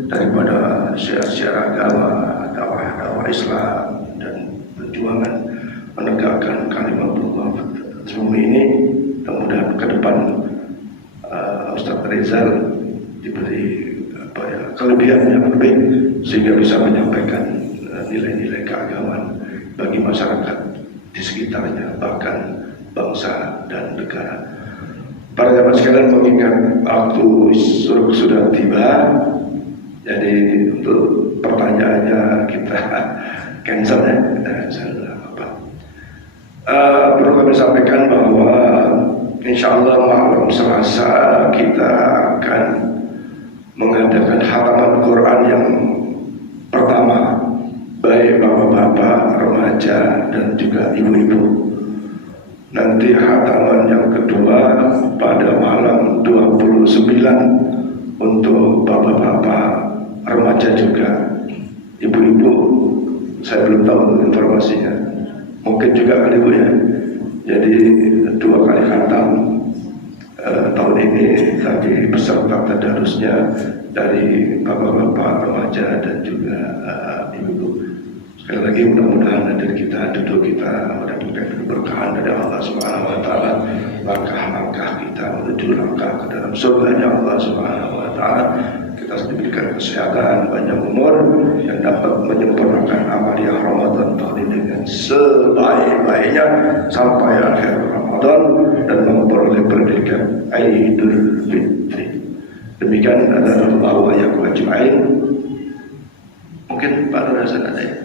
daripada syiar-syiar agama, dakwah Islam dan perjuangan menegakkan kalimatullah semua ini. Mudah-mudahan ke depan Ustaz Rizal diberi kelebihan yang lebih sehingga bisa menyampaikan nilai-nilai keagamaan bagi masyarakat di sekitarnya, bahkan bangsa dan negara. Para jamaah sekalian, mengingat waktu sudah tiba, jadi untuk pertanyaannya kita cancel ya, kita cancel apa. Perlu kami sampaikan bahwa insya Allah malam Selasa kita akan mengadakan hataman Quran yang pertama, baik bapak-bapak, remaja, dan juga ibu-ibu. Nanti hataman yang kedua pada malam 29 untuk bapak-bapak, remaja juga, ibu-ibu. Saya belum tahu informasinya. Mungkin juga kali Bu ya. Jadi 2 kali khatam tahun ini, tapi peserta tadarusnya dari bapak-bapak, remaja, dan juga ibu-ibu. Sekali lagi mudah-mudahan hadir kita, duduk kita mendapatkan keberkahan dari Allah Subhanahu wa Ta'ala. Langkah-langkah kita menuju langkah ke dalam surganya Allah Subhanahu wa Ta'ala. Kita diberikan kesehatan, panjang umur, yang dapat menyempurnakan amaliah Ramadan tahun ini dengan sebaik-baiknya sampai akhir Ramadan dan memperoleh predikat Aidul Fitri. Demikian adalah Allah wa yakum ajma'in. Mungkin Pak Rasul ada ya?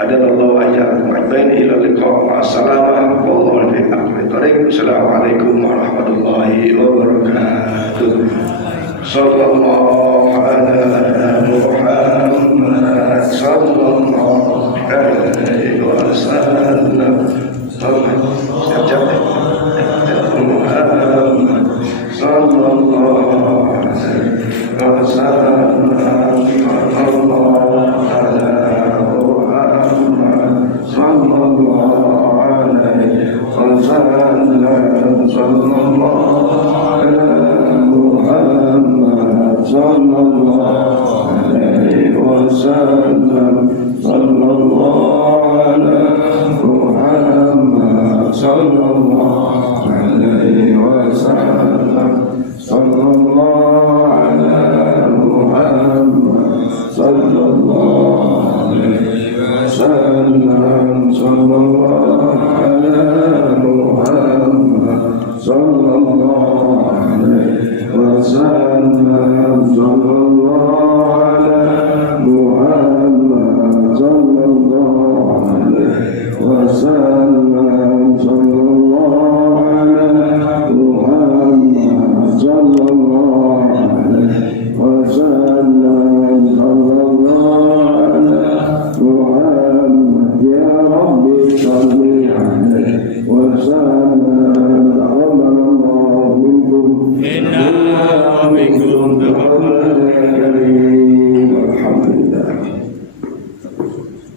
Adallahu ayyakum ajmain ila liqa' ma'assalamah wallahu fi akhir thariq. Assalamualaikum warahmatullahi wabarakatuh. Sallallahu ala Muhammad sallallahu alaihi wasallam. Siap-siap Muhammad sallallahu alaihi wasallam.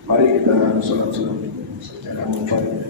Mari kita sholat secara munfarid.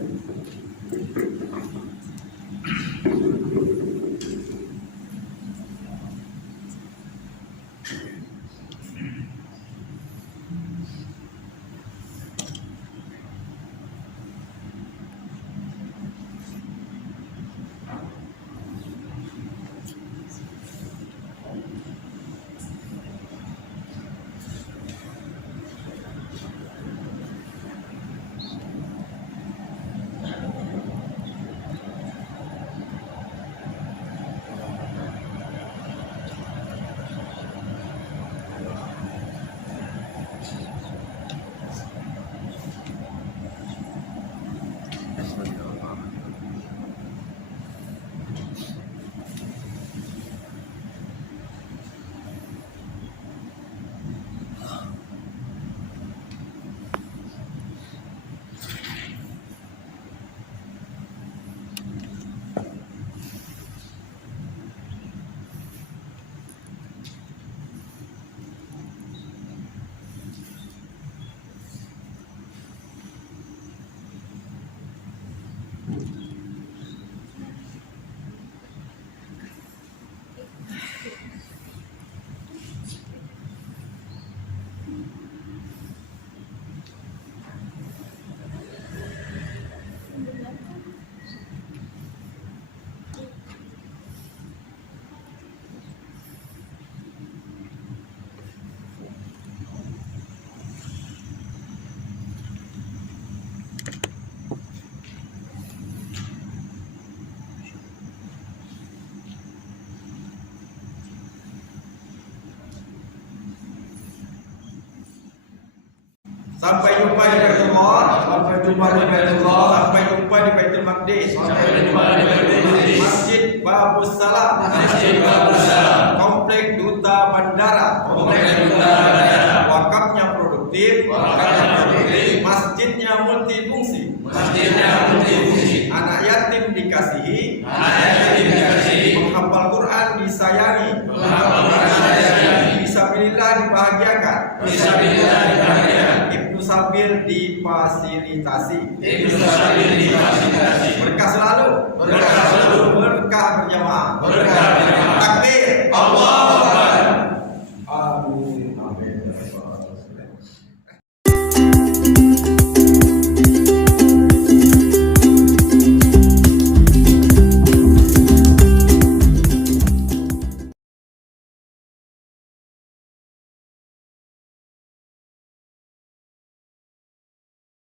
Sampai jumpa di Baitullah, sampai jumpa di Baitullah, sampai jumpa di Baitul Maqdis, sampai jumpa di Masjid Babus Salam, Komplek Duta Bandara, wakafnya produktif, masjidnya multifungsi, anak yatim dikasihi, menghafal Quran disayangi, fisabilillah dibahagiakan, Ibnu Sabil difasilitasi, berkah selalu, berkah berjamaah.